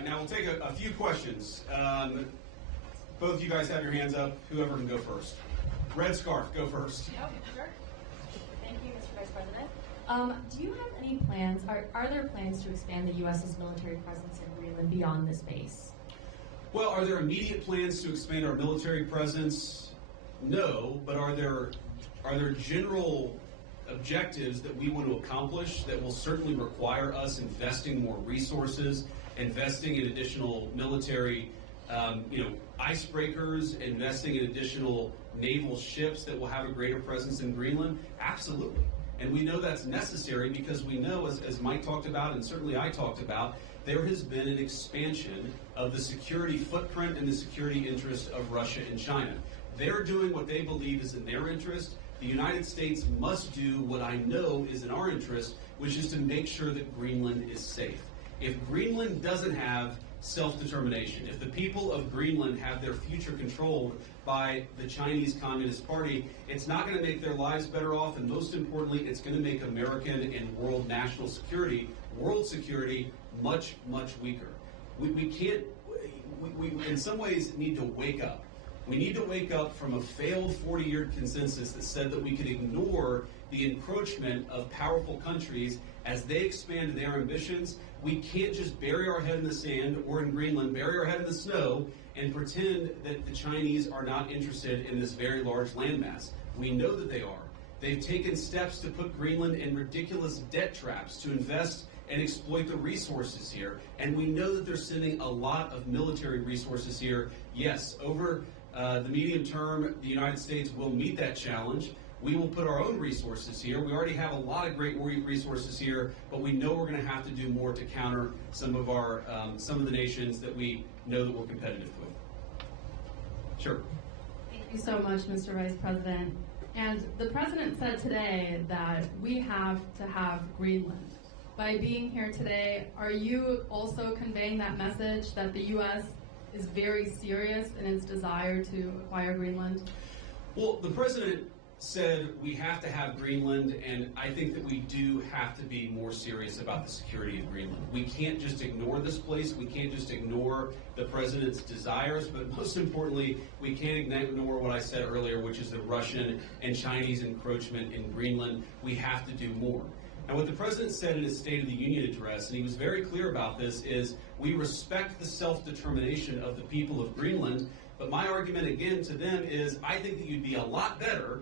right, now we'll take a few questions. Both of you guys have your hands up. Whoever can go first. Red scarf, go first. Yep, sure. Thank you, Mr. Vice President. Do you have any plans, are there plans to expand the U.S.'s military presence in Greenland beyond this base? Well, are there immediate plans to expand our military presence? No, but are there general objectives that we want to accomplish that will certainly require us investing more resources, investing in additional military icebreakers, investing in additional naval ships that will have a greater presence in Greenland? Absolutely. And we know that's necessary because we know, as Mike talked about and certainly I talked about, there has been an expansion of the security footprint and the security interest of Russia and China. They're doing what they believe is in their interest. The United States must do what I know is in our interest, which is to make sure that Greenland is safe. If Greenland doesn't have self-determination, if the people of Greenland have their future controlled by the Chinese Communist Party, it's not going to make their lives better off, and most importantly, it's going to make American and world national security, world security, much, much weaker. We can't, we in some ways need to wake up. We need to wake up from a failed 40-year consensus that said that we could ignore the encroachment of powerful countries as they expand their ambitions. We can't just bury our head in the sand, or in Greenland, bury our head in the snow and pretend that the Chinese are not interested in this very large landmass. We know that they are. They've taken steps to put Greenland in ridiculous debt traps to invest and exploit the resources here. And we know that they're sending a lot of military resources here. Yes, over the medium term, the United States will meet that challenge. We will put our own resources here. We already have a lot of great resources here, but we know we're going to have to do more to counter some of the nations that we know that we're competitive with. Sure. Thank you so much, Mr. Vice President. And the President said today that we have to have Greenland. By being here today, are you also conveying that message that the U.S. is very serious in its desire to acquire Greenland? Well, the President said we have to have Greenland, and I think that we do have to be more serious about the security of Greenland. We can't just ignore this place. We can't just ignore the President's desires, but most importantly, we can't ignore what I said earlier, which is the Russian and Chinese encroachment in Greenland. We have to do more. And what the President said in his State of the Union address, and he was very clear about this, is we respect the self-determination of the people of Greenland, but my argument again to them is I think that you'd be a lot better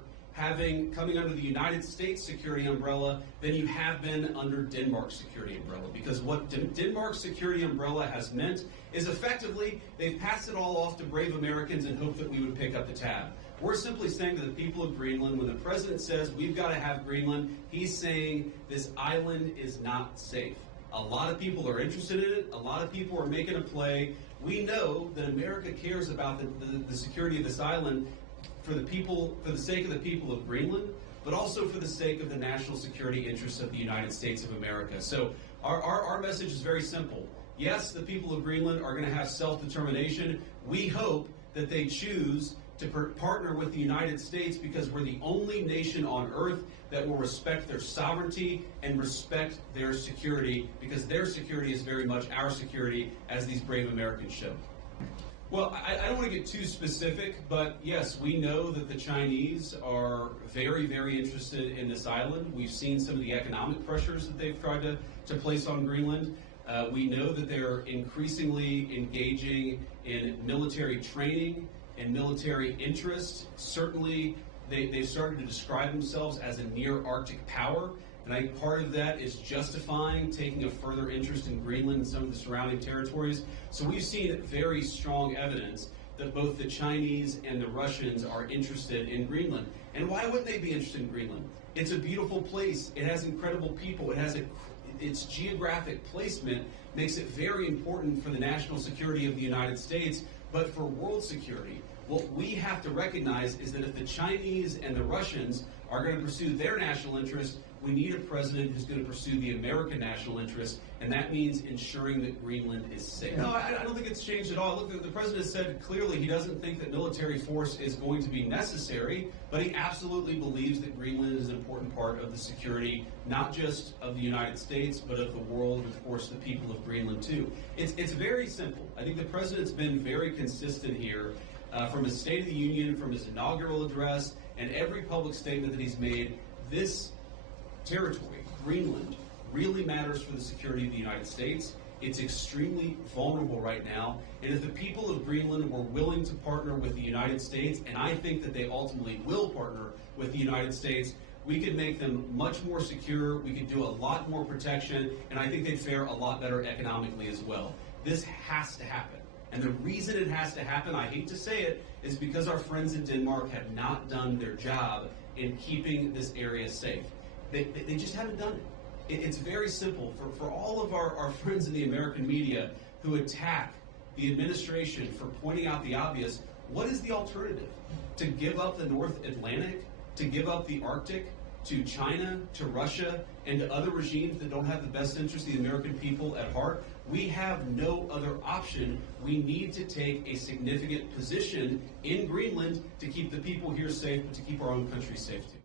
coming under the United States security umbrella than you have been under Denmark's security umbrella. Because what Denmark's security umbrella has meant is effectively they've passed it all off to brave Americans and hope that we would pick up the tab. We're simply saying to the people of Greenland, when the President says we've got to have Greenland, he's saying this island is not safe. A lot of people are interested in it. A lot of people are making a play. We know that America cares about the security of this island for the sake of the people of Greenland, but also for the sake of the national security interests of the United States of America. So our message is very simple. Yes, the people of Greenland are going to have self-determination. We hope that they choose to partner with the United States because we're the only nation on earth that will respect their sovereignty and respect their security, because their security is very much our security, as these brave Americans show. Well, I don't want to get too specific, but yes, we know that the Chinese are very, very interested in this island. We've seen some of the economic pressures that they've tried to place on Greenland. We know that they're increasingly engaging in military training and military interest. Certainly, they've started to describe themselves as a near-Arctic power. And I think part of that is justifying taking a further interest in Greenland and some of the surrounding territories. So we've seen very strong evidence that both the Chinese and the Russians are interested in Greenland. And why wouldn't they be interested in Greenland? It's a beautiful place. It has incredible people. It has its geographic placement makes it very important for the national security of the United States, but for world security. What we have to recognize is that if the Chinese and the Russians are going to pursue their national interests, We need a president who's going to pursue the American national interest, and that means ensuring that Greenland is safe. No, I don't think it's changed at all. Look, the president said clearly he doesn't think that military force is going to be necessary, but he absolutely believes that Greenland is an important part of the security, not just of the United States, but of the world, and of course the people of Greenland too. It's very simple. I think the president's been very consistent here from his State of the Union, from his inaugural address, and every public statement that he's made. This territory, Greenland, really matters for the security of the United States. It's extremely vulnerable right now, and if the people of Greenland were willing to partner with the United States, and I think that they ultimately will partner with the United States, we could make them much more secure, we could do a lot more protection, and I think they'd fare a lot better economically as well. This has to happen. And the reason it has to happen, I hate to say it, is because our friends in Denmark have not done their job in keeping this area safe. They just haven't done it. It's very simple. For all of our friends in the American media who attack the administration for pointing out the obvious, what is the alternative? To give up the North Atlantic? To give up the Arctic? To China? To Russia? And to other regimes that don't have the best interest of the American people at heart? We have no other option. We need to take a significant position in Greenland to keep the people here safe, but to keep our own country safe too.